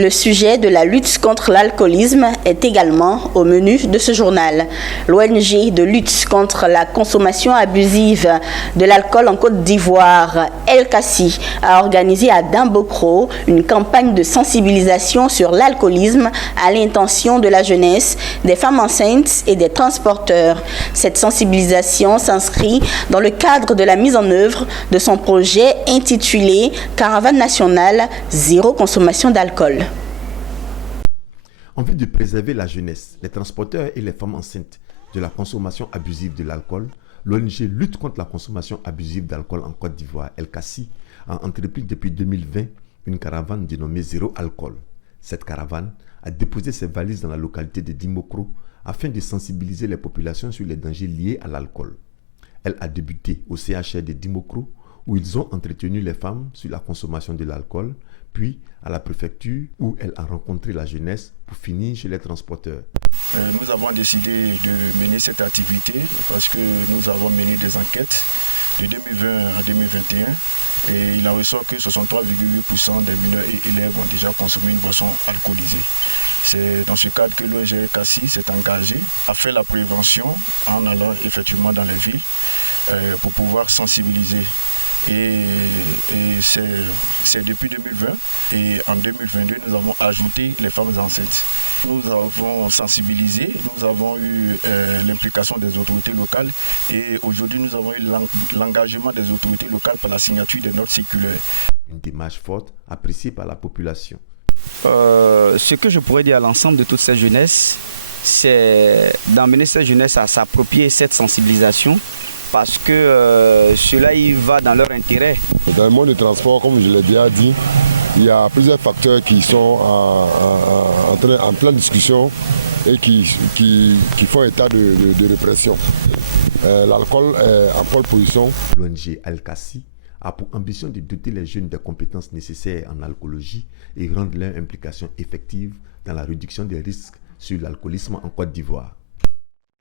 Le sujet de la lutte contre l'alcoolisme est également au menu de ce journal. L'ONG de lutte contre la consommation abusive de l'alcool en Côte d'Ivoire, El Kassi, a organisé à Dimbokro une campagne de sensibilisation sur l'alcoolisme à l'intention de la jeunesse, des femmes enceintes et des transporteurs. Cette sensibilisation s'inscrit dans le cadre de la mise en œuvre de son projet intitulé Caravane nationale zéro consommation d'alcool. En vue de préserver la jeunesse, les transporteurs et les femmes enceintes de la consommation abusive de l'alcool, l'ONG Lutte contre la consommation abusive d'alcool en Côte d'Ivoire, El Kassi, a entrepris depuis 2020 une caravane dénommée Zéro Alcool. Cette caravane a déposé ses valises dans la localité de Dimbokro afin de sensibiliser les populations sur les dangers liés à l'alcool. Elle a débuté au CHR de Dimbokro où ils ont entretenu les femmes sur la consommation de l'alcool, puis à la préfecture où elle a rencontré la jeunesse pour finir chez les transporteurs. Nous avons décidé de mener cette activité parce que nous avons mené des enquêtes de 2020 à 2021 et il en ressort que 63,8% des mineurs et élèves ont déjà consommé une boisson alcoolisée. C'est dans ce cadre que l'ONG Kassi s'est engagé à faire la prévention en allant effectivement dans les villes pour pouvoir sensibiliser. Et c'est depuis 2020 et en 2022 nous avons ajouté les femmes enceintes. Nous avons sensibilisé, nous avons eu l'implication des autorités locales et aujourd'hui nous avons eu l'engagement des autorités locales par la signature des notes circulaires. Une démarche forte appréciée par la population. Ce que je pourrais dire à l'ensemble de toute cette jeunesse, c'est d'emmener cette jeunesse à s'approprier cette sensibilisation parce que cela y va dans leur intérêt. Dans le monde du transport, comme je l'ai déjà dit, il y a plusieurs facteurs qui sont en pleine discussion et qui font état de répression. L'alcool est en pole position. L'ONG El Kassi a pour ambition de doter les jeunes des compétences nécessaires en alcoolologie et rendre leur implication effective dans la réduction des risques sur l'alcoolisme en Côte d'Ivoire.